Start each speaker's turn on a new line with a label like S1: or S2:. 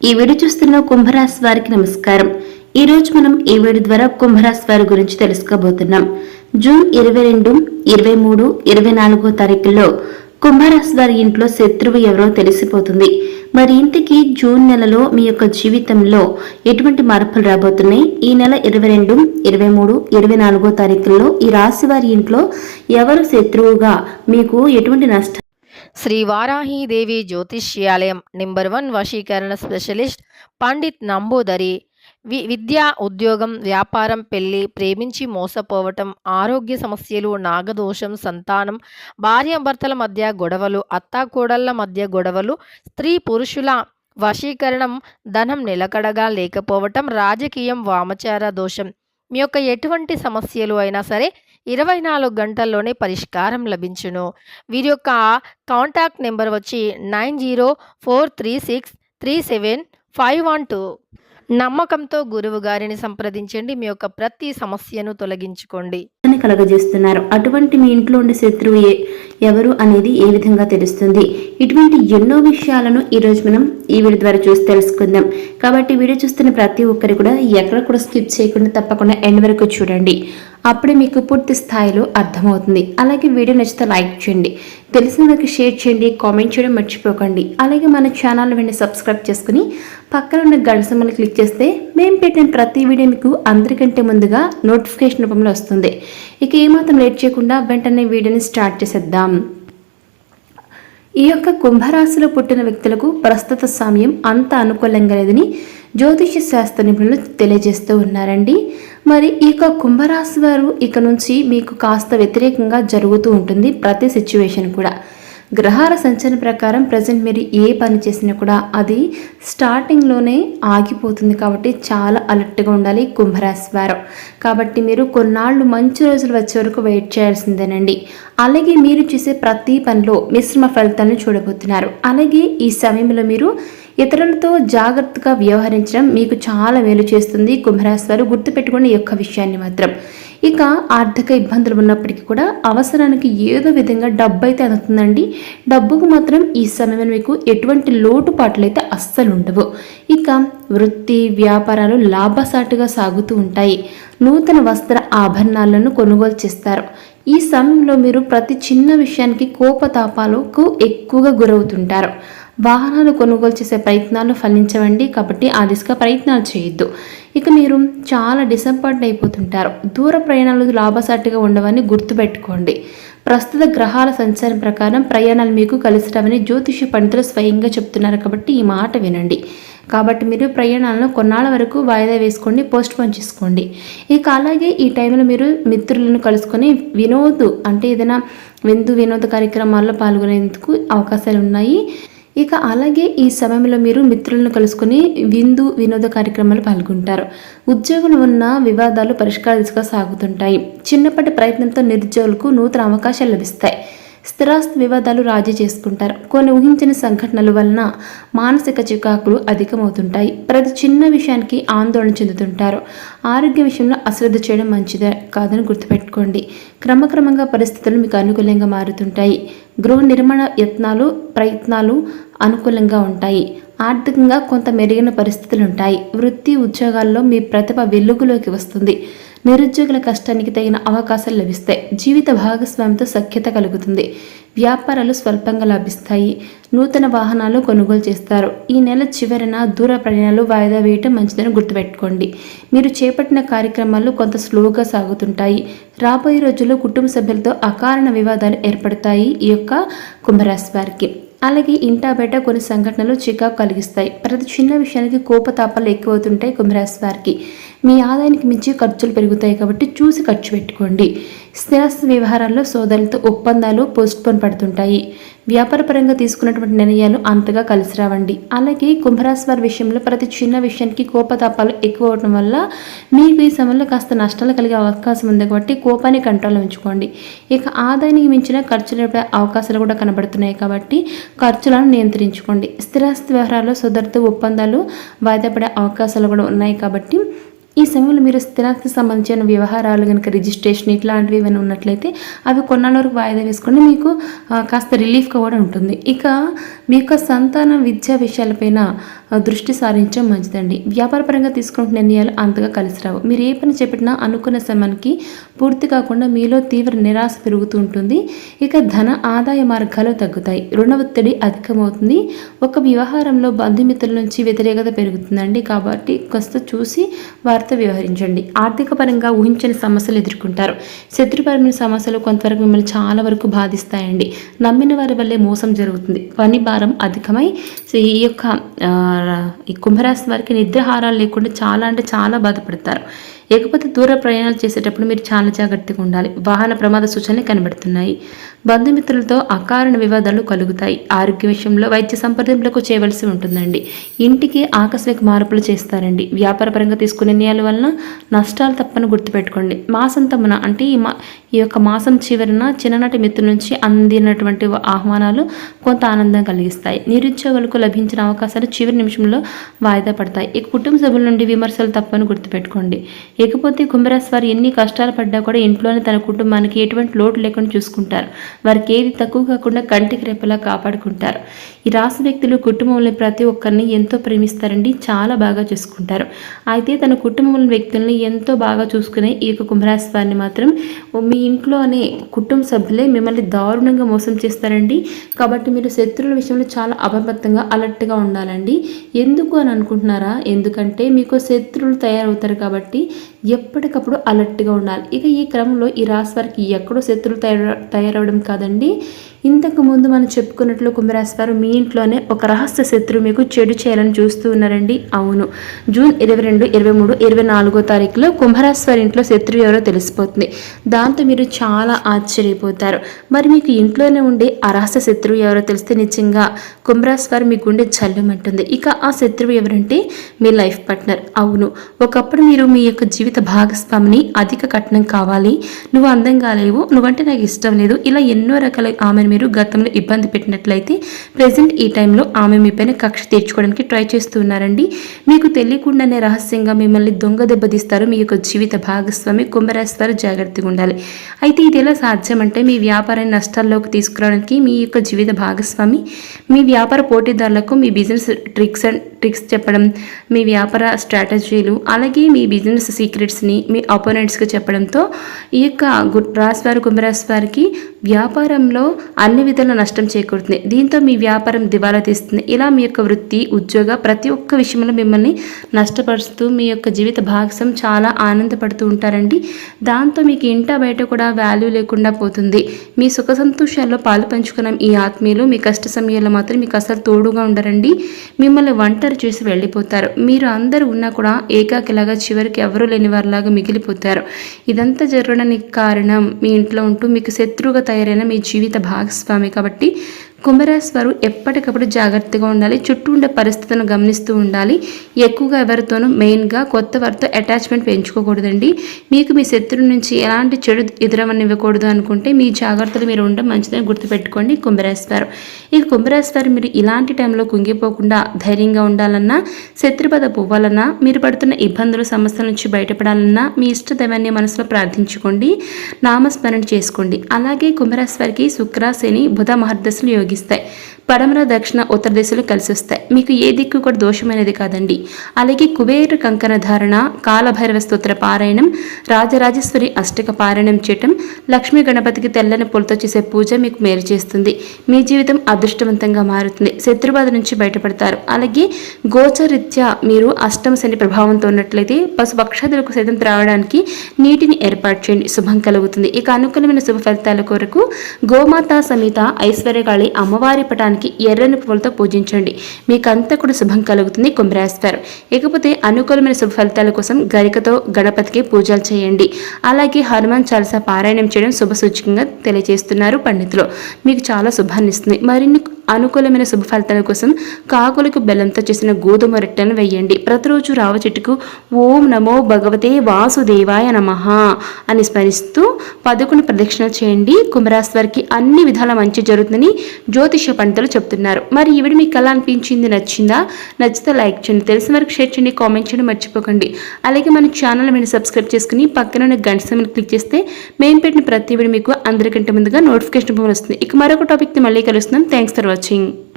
S1: ఈ వీడియో చూస్తున్న కుంభరాశి వారికి నమస్కారం. ఈ రోజు మనం ఈ వీడియో ద్వారా కుంభరాశి వారి గురించి తెలుసుకోబోతున్నాం. జూన్ ఇరవై రెండు ఇరవై మూడు ఇరవై నాలుగో తారీఖుల్లో కుంభరాశి వారి ఇంట్లో శత్రువు ఎవరో తెలిసిపోతుంది. మరి ఇంతకీ జూన్ నెలలో మీ యొక్క జీవితంలో ఎటువంటి మార్పులు రాబోతున్నాయి? ఈ నెల ఇరవై రెండు ఇరవై మూడు ఇరవై నాలుగో తారీఖుల్లో ఈ రాశి వారి ఇంట్లో ఎవరు శత్రువుగా మీకు ఎటువంటి నష్టం
S2: శ్రీ వారాహీదేవి జ్యోతిష్యాలయం నెంబర్ వన్ వశీకరణ స్పెషలిస్ట్ పండిత్ నంబూదరి. వి విద్య ఉద్యోగం వ్యాపారం పెళ్ళి ప్రేమించి మోసపోవటం ఆరోగ్య సమస్యలు నాగదోషం సంతానం భార్యాభర్తల మధ్య గొడవలు అత్తాకోడళ్ళ మధ్య గొడవలు స్త్రీ పురుషుల వశీకరణం ధనం నిలకడగా లేకపోవటం రాజకీయం వామచార దోషం. మీ యొక్క ఎటువంటి సమస్యలు అయినా సరే ఇరవై నాలుగు గంటల్లోనే పరిష్కారం లభించును. వీరి యొక్క కాంటాక్ట్ నెంబర్ వచ్చి nine zero four three six three seven five one two. నమ్మకంతో గురువు గారిని సంప్రదించండి. మీ యొక్క ప్రతి సమస్యను తొలగించుకోండి.
S1: అని కలగజేస్తున్నారు. అటువంటి మీ ఇంట్లో ఉండే శత్రువు ఎవరు అనేది ఏ విధంగా తెలుస్తుంది? ఇటువంటి ఎన్నో విషయాలను ఈ రోజు మనం ఈ వీడియో ద్వారా చూసి తెలుసుకుందాం. కాబట్టి వీడియో చూస్తున్న ప్రతి ఒక్కరు కూడా ఎక్కడ కూడా స్కిప్ చేయకుండా తప్పకుండా ఎండ్ వరకు చూడండి. అప్పుడే మీకు పూర్తి స్థాయిలో అర్థమవుతుంది. అలాగే వీడియో నచ్చితే లైక్ చేయండి. తెలిసిన వాళ్ళకి షేర్ చేయండి కామెంట్ చేయడం మర్చిపోకండి. అలాగే మన ఛానల్ వెంటనే సబ్స్క్రైబ్ చేసుకుని పక్కన ఉన్న గంట సింబల్ క్లిక్ చేస్తే మేము పెట్టిన ప్రతి వీడియో మీకు అందరికంటే ముందుగా నోటిఫికేషన్ రూపంలో వస్తుంది. ఇక ఏమాత్రం లేట్ చేయకుండా వెంటనే వీడియోని స్టార్ట్ చేసేద్దాం. ఈ యొక్క కుంభరాశిలో పుట్టిన వ్యక్తులకు ప్రస్తుత సమయం అంత అనుకూలంగా లేదని జ్యోతిష శాస్త్ర నిపుణులు తెలియజేస్తూ ఉన్నారండి. మరి ఈ యొక్క కుంభరాశి వారు ఇక నుంచి మీకు కాస్త వ్యతిరేకంగా జరుగుతూ ఉంటుంది ప్రతి సిచ్యువేషన్ కూడా. గ్రహాల సంచలన ప్రకారం ప్రజెంట్ మీరు ఏ పని చేసినా కూడా అది స్టార్టింగ్లోనే ఆగిపోతుంది కాబట్టి చాలా అలర్ట్గా ఉండాలి కుంభరాశి వారు. కాబట్టి మీరు కొన్నాళ్ళు మంచి రోజులు వచ్చే వరకు వెయిట్ చేయాల్సిందేనండి. అలాగే మీరు చేసే ప్రతి పనిలో మిశ్రమ ఫలితాలను చూడబోతున్నారు. అలాగే ఈ సమయంలో మీరు ఇతరులతో జాగ్రత్తగా వ్యవహరించడం మీకు చాలా మేలు చేస్తుంది. కుంభరాశి వారు గుర్తుపెట్టుకునే యొక్క విషయాన్ని మాత్రం. ఇక ఆర్థిక ఇబ్బందులు ఉన్నప్పటికీ కూడా అవసరానికి ఏదో విధంగా డబ్బు అయితే అందుతుందండి. డబ్బుకు మాత్రం ఈ సమయంలో మీకు ఎటువంటి లోటుపాట్లు అయితే అస్సలు ఉండవు. ఇక వృత్తి వ్యాపారాలు లాభసాటుగా సాగుతూ ఉంటాయి. నూతన వస్త్ర ఆభరణాలను కొనుగోలు చేస్తారు. ఈ సమయంలో మీరు ప్రతి చిన్న విషయానికి కోపతాపాలకు ఎక్కువగా గురవుతుంటారు. వాహనాలు కొనుగోలు చేసే ప్రయత్నాలు ఫలించవండి. కాబట్టి ఆ దిశగా ప్రయత్నాలు చేయొద్దు. ఇక మీరు చాలా డిసప్పాయింట్ అయిపోతుంటారు. దూర ప్రయాణాలు లాభసాటిగా ఉండవని గుర్తుపెట్టుకోండి. ప్రస్తుత గ్రహాల సంచారం ప్రకారం ప్రయాణాలు మీకు కలిసిరావని జ్యోతిష పండితులు స్వయంగా చెప్తున్నారు. కాబట్టి ఈ మాట వినండి. కాబట్టి మీరు ప్రయాణాలను కొన్నాళ్ళ వరకు వాయిదా వేసుకోండి పోస్ట్ పోన్ చేసుకోండి. ఇక అలాగే ఈ టైంలో మీరు మిత్రులను కలుసుకొని వినోదు అంటే ఏదైనా విందు వినోద కార్యక్రమాల్లో పాల్గొనేందుకు అవకాశాలు ఉన్నాయి ఇక అలాగే ఈ సమయంలో మీరు మిత్రులను కలుసుకొని విందు వినోద కార్యక్రమాలు పాల్గొంటారు. ఉద్యోగులు ఉన్న వివాదాలు పరిష్కార దిశగా సాగుతుంటాయి. చిన్నప్పటి ప్రయత్నంతో నిరుద్యోగులకు నూతన అవకాశాలు లభిస్తాయి. స్థిరాస్తి వివాదాలు రాజీ చేసుకుంటారు. కొన్ని ఊహించిన సంఘటనల వలన మానసిక చికాకులు అధికమవుతుంటాయి. ప్రతి చిన్న విషయానికి ఆందోళన చెందుతుంటారు. ఆరోగ్య విషయంలో అశ్రద్ధ చేయడం మంచిదే కాదని గుర్తుపెట్టుకోండి. క్రమక్రమంగా పరిస్థితులు మీకు అనుకూలంగా మారుతుంటాయి. గృహ నిర్మాణ యత్నాలు ప్రయత్నాలు అనుకూలంగా ఉంటాయి. ఆర్థికంగా కొంత మెరుగైన పరిస్థితులు ఉంటాయి వృత్తి ఉద్యోగాల్లో మీ ప్రతిభ వెలుగులోకి వస్తుంది. నిరుద్యోగుల కష్టానికి తగిన అవకాశాలు లభిస్తాయి. జీవిత భాగస్వామితో సఖ్యత కలుగుతుంది. వ్యాపారాలు స్వల్పంగా లభిస్తాయి. నూతన వాహనాలు కొనుగోలు చేస్తారు. ఈ నెల చివరిన దూర ప్రయాణాలు వాయిదా వేయటం మంచిదని గుర్తుపెట్టుకోండి. మీరు చేపట్టిన కార్యక్రమాలు కొంత స్లోగా సాగుతుంటాయి. రాబోయే రోజుల్లో కుటుంబ సభ్యులతో అకారణ వివాదాలు ఏర్పడతాయి ఈ యొక్క కుంభరాశి వారికి. అలాగే ఇంటా బయట కొన్ని సంఘటనలు చికాకు కలిగిస్తాయి. ప్రతి చిన్న విషయానికి కోపతాపాలు ఎక్కువ అవుతుంటాయి కుంభరాశి వారికి. మీ ఆదాయానికి మించి ఖర్చులు పెరుగుతాయి కాబట్టి చూసి ఖర్చు పెట్టుకోండి. స్థిరాస్తి వ్యవహారాల్లో సోదరులతో ఒప్పందాలు పోస్ట్పోన్ పడుతుంటాయి. వ్యాపారపరంగా తీసుకున్నటువంటి నిర్ణయాలు అంతగా కలిసి రావండి. అలాగే కుంభరాశి వారి విషయంలో ప్రతి చిన్న విషయానికి కోపతాపాలు ఎక్కువ అవడం వల్ల మీకు ఈ సమయంలో కాస్త నష్టాలు కలిగే అవకాశం ఉంది కాబట్టి కోపాన్ని కంట్రోల్లో ఉంచుకోండి. ఇక ఆదాయానికి మించిన ఖర్చులు అవకాశాలు కూడా కనబడుతున్నాయి కాబట్టి ఖర్చులను నియంత్రించుకోండి. స్థిరాస్తి వ్యవహారాల్లో సోదరుతో ఒప్పందాలు వాయిదా పడే అవకాశాలు కూడా ఉన్నాయి కాబట్టి ఈ సమయంలో మీరు స్థిరాస్తి సంబంధించిన వ్యవహారాలు కనుక రిజిస్ట్రేషన్ ఇట్లాంటివి ఏమైనా ఉన్నట్లయితే అవి కొన్నాళ్ళ వరకు వాయిదా వేసుకుంటే మీకు కాస్త రిలీఫ్గా కూడా ఉంటుంది. ఇక మీ యొక్క సంతాన విద్యా విషయాలపైన దృష్టి సారించడం మంచిదండి. వ్యాపారపరంగా తీసుకుంటున్న నిర్ణయాలు అంతగా కలిసి రావు. మీరు ఏ పని చెప్పినా అనుకున్న సమయానికి పూర్తి కాకుండా మీలో తీవ్ర నిరాశ పెరుగుతూ ఉంటుంది. ఇక ధన ఆదాయ మార్గాలు తగ్గుతాయి. రుణ ఒత్తిడి అధికమవుతుంది. ఒక వ్యవహారంలో బంధుమిత్రుల నుంచి వ్యతిరేకత పెరుగుతుందండి. కాబట్టి కాస్త చూసి వారి వారితో వ్యవహరించండి. ఆర్థిక పరంగా ఊహించని సమస్యలు ఎదుర్కొంటారు. శత్రుపరమైన సమస్యలు కొంతవరకు మిమ్మల్ని చాలా వరకు బాధిస్తాయండి. నమ్మిన వారి వల్లే మోసం జరుగుతుంది. పని భారం అధికమై ఈ యొక్క ఈ కుంభరాశి వారికి నిద్రాహారాలు లేకుండా చాలా అంటే చాలా బాధపడతారు. ఇకపోతే దూర ప్రయాణాలు చేసేటప్పుడు మీరు చాలా జాగ్రత్తగా ఉండాలి. వాహన ప్రమాద సూచనలు కనబడుతున్నాయి. బంధుమిత్రులతో అకారణ వివాదాలు కలుగుతాయి. ఆరోగ్య విషయంలో వైద్య సంప్రదింపులకు చేయవలసి ఉంటుందండి. ఇంటికి ఆకస్మిక మార్పులు చేస్తారండి. వ్యాపారపరంగా తీసుకునే నిర్ణయాల వలన నష్టాలు తప్పని గుర్తుపెట్టుకోండి. మాసంతమున అంటే ఈ మా ఈ యొక్క మాసం చివరిన చిన్ననాటి మిత్రుల నుంచి అందినటువంటి ఆహ్వానాలు కొంత ఆనందం కలిగిస్తాయి. నిరుద్యోగులకు లభించిన అవకాశాలు చివరి నిమిషంలో వాయిదా పడతాయి. ఇక కుటుంబ సభ్యుల నుండి విమర్శలు తప్పని గుర్తుపెట్టుకోండి. ఇకపోతే కుంభరాశి వారు ఎన్ని కష్టాలు పడ్డా కూడా ఇంట్లోనే తన కుటుంబానికి ఎటువంటి లోటు లేకుండా చూసుకుంటారు. వారికి ఏది తక్కువ కాకుండా కంటికి రెప్పలా కాపాడుకుంటారు. ఈ రాశి వ్యక్తులు కుటుంబంలో ప్రతి ఒక్కరిని ఎంతో ప్రేమిస్తారండి చాలా బాగా చూసుకుంటారు. అయితే తన కుటుంబంలోని వ్యక్తుల్ని ఎంతో బాగా చూసుకునే ఈ యొక్క కుంభరాశి వారిని మాత్రం మీ ఇంట్లోనే కుటుంబ సభ్యులే మిమ్మల్ని దారుణంగా మోసం చేస్తారండి. కాబట్టి మీరు శత్రువుల విషయంలో చాలా అప్రమత్తంగా అలర్ట్గా ఉండాలండి. ఎందుకు అని అనుకుంటున్నారా? ఎందుకంటే మీకు శత్రువులు తయారవుతారు కాబట్టి ఎప్పటికప్పుడు అలర్ట్గా ఉండాలి. ఇక ఈ క్రమంలో ఈ రాశి వారికి ఎక్కడో శత్రువులు తయారు తయారవడం కాదండి. ఇంతకు ముందు మనం చెప్పుకున్నట్లు కుంభరాశి వారు మీ ఇంట్లోనే ఒక రహస్య శత్రువు మీకు చెడు చేయాలని చూస్తూ ఉన్నారండి. అవును. జూన్ ఇరవై రెండు ఇరవై మూడు ఇరవై నాలుగో తారీఖులో కుంభరాశి వారి ఇంట్లో శత్రువు ఎవరో తెలిసిపోతుంది. దాంతో మీరు చాలా ఆశ్చర్యపోతారు. మరి మీకు ఇంట్లోనే ఉండే ఆ రహస్య శత్రువు ఎవరో తెలిస్తే నిజంగా కుంభరాశి వారు మీ గుండె చల్లమంటుంది ఇక ఆ శత్రువు ఎవరంటే మీ లైఫ్ పార్ట్నర్. అవును. ఒకప్పుడు మీరు మీ యొక్క జీవిత భాగస్వామిని అధిక కట్నం కావాలి నువ్వు అందంగా లేవు నువ్వంటే నాకు ఇష్టం లేదు ఇలా ఎన్నో రకాల ఆమెను మీరు గతంలో ఇబ్బంది పెట్టినట్లయితే ప్రజెంట్ ఈ టైంలో ఆమె మీపైన కక్ష తీర్చుకోవడానికి ట్రై చేస్తూ ఉన్నారండి మీకు తెలియకుండానే రహస్యంగా మిమ్మల్ని దొంగ దెబ్బతీస్తారు మీ యొక్క జీవిత భాగస్వామి కుంభరాశి వారు జాగ్రత్తగా ఉండాలి. అయితే ఇది ఎలా సాధ్యమంటే మీ వ్యాపారాన్ని నష్టాల్లోకి తీసుకురావడానికి మీ యొక్క జీవిత భాగస్వామి మీ వ్యాపార పోటీదారులకు మీ బిజినెస్ ట్రిక్స్ అండ్ ట్రిక్స్ చెప్పడం మీ వ్యాపార స్ట్రాటజీలు అలాగే మీ బిజినెస్ సీక్రెట్స్ని మీ అపోనెంట్స్కి చెప్పడంతో ఈ యొక్క గు- రాశి వారు కుంభరాశి వారికి వ్యాపారంలో అన్ని విధాల నష్టం చేకూరుతుంది. దీంతో మీ వ్యాపారం దివాలా తీస్తుంది. ఇలా మీ యొక్క వృత్తి ఉద్యోగ ప్రతి ఒక్క విషయంలో మిమ్మల్ని నష్టపరుస్తూ మీ యొక్క జీవిత భాగస్వామి చాలా ఆనందపడుతూ ఉంటారండి. దాంతో మీకు ఇంట బయట కూడా వాల్యూ లేకుండా పోతుంది. మీ సుఖ సంతోషాల్లో పాలు పంచుకున్న ఈ ఆత్మీయులు మీ కష్ట సమయాల్లో మాత్రం మీకు అసలు తోడుగా ఉండరండి. మిమ్మల్ని వంట ఒంటరి చేసి వెళ్ళిపోతారు. మీరు అందరూ ఉన్నా కూడా ఏకాకిలాగా చివరికి ఎవరూ లేని వారిలాగా మిగిలిపోతారు. ఇదంతా జరగడానికి కారణం మీ ఇంట్లో ఉంటూ మీకు శత్రువుగా తయారైన మీ జీవిత భాగస్వామి కాబట్టి కుంభరాశి వారు ఎప్పటికప్పుడు జాగ్రత్తగా ఉండాలి. చుట్టూ ఉండే పరిస్థితులను గమనిస్తూ ఉండాలి. ఎక్కువగా ఎవరితోనూ మెయిన్గా కొత్త వారితో అటాచ్మెంట్ పెంచుకోకూడదండి. మీకు మీ శత్రువు నుంచి ఎలాంటి చెడు ఎదురవనివ్వకూడదు అనుకుంటే మీ జాగ్రత్తలు మీరు ఉండడం మంచిదని గుర్తుపెట్టుకోండి కుంభరాశి వారు ఇక కుంభరాశి వారు మీరు ఇలాంటి టైంలో కుంగిపోకుండా ధైర్యంగా ఉండాలన్నా శత్రుపద పోవాలన్నా మీరు పడుతున్న ఇబ్బందులు సమస్యల నుంచి బయటపడాలన్నా మీ ఇష్టదైవాన్ని మనసులో ప్రార్థించుకోండి. నామస్మరణ చేసుకోండి. అలాగే కుంభరాశి వారికి శుక్ర శని బుధ మహర్దశలు యోగిస్తాయి పడమర దక్షిణ ఉత్తర దిశలు కలిసి వస్తాయి మీకు ఏ దిక్కు కూడా దోషమైనది కాదండి. అలాగే కుబేర కంకణ ధారణ కాలభైరవ స్తోత్ర పారాయణం రాజరాజేశ్వరి అష్టక పారాయణం చేయటం లక్ష్మీ గణపతికి తెల్లని పూలతో చేసే పూజ మీకు మేలు చేస్తుంది. మీ జీవితం అదృష్టవంతంగా మారుతుంది. శత్రుబాధ నుంచి బయటపడతారు. అలాగే గోచరీత్యా మీరు అష్టమ శని ప్రభావంతో ఉన్నట్లయితే పశుపక్షాదులకు సైతం త్రావడానికి నీటిని ఏర్పాటు చేయండి. శుభం కలుగుతుంది. ఇక అనుకూలమైన శుభ ఫలితాల కొరకు గోమాత సమేత ఐశ్వర్యగాళి అమ్మవారి పటానికి ఎర్రని పువ్వులతో పూజించండి. మీకంతా కూడా శుభం కలుగుతుంది కుంభరాశివారు ఇకపోతే అనుకూలమైన శుభ ఫలితాల కోసం గరికతో గణపతికి పూజలు చేయండి. అలాగే హనుమాన్ చాలీసా పారాయణం చేయడం శుభ సూచకంగా తెలియజేస్తున్నారు పండితులు. మీకు చాలా శుభాన్ని ఇస్తుంది మరిన్ని అనుకూలమైన శుభ ఫలితాల కోసం కాకులకు బెల్లంతో చేసిన గోధుమ రొట్టెను వేయండి. ప్రతిరోజు రావ చెట్టుకు ఓం నమో భగవతే వాసుదేవాయ నమ అని స్మరిస్తూ పదకొండు ప్రదక్షిణలు చేయండి. కుంభరాశి వారికి అన్ని విధాల మంచి జరుగుతుందని జ్యోతిష పండితులు చెప్తున్నారు. మరి ఈవిడ మీకు ఎలా అనిపించింది? నచ్చిందా? నచ్చితే లైక్ చేయండి. తెలిసిన వరకు షేర్ చేయండి. కామెంట్ చేయడం మర్చిపోకండి. అలాగే మన ఛానల్ మీరు సబ్స్క్రైబ్ చేసుకుని పక్కన ఉన్న గంట సమయం క్లిక్ చేస్తే మేము పెట్టిన ప్రతి వీడియో మీకు అందరికంటే ముందుగా నోటిఫికేషన్ వస్తుంది. ఇక మరొక టాపిక్ని మళ్ళీ కలుస్తున్నాం. థ్యాంక్స్ తర్వాత watching.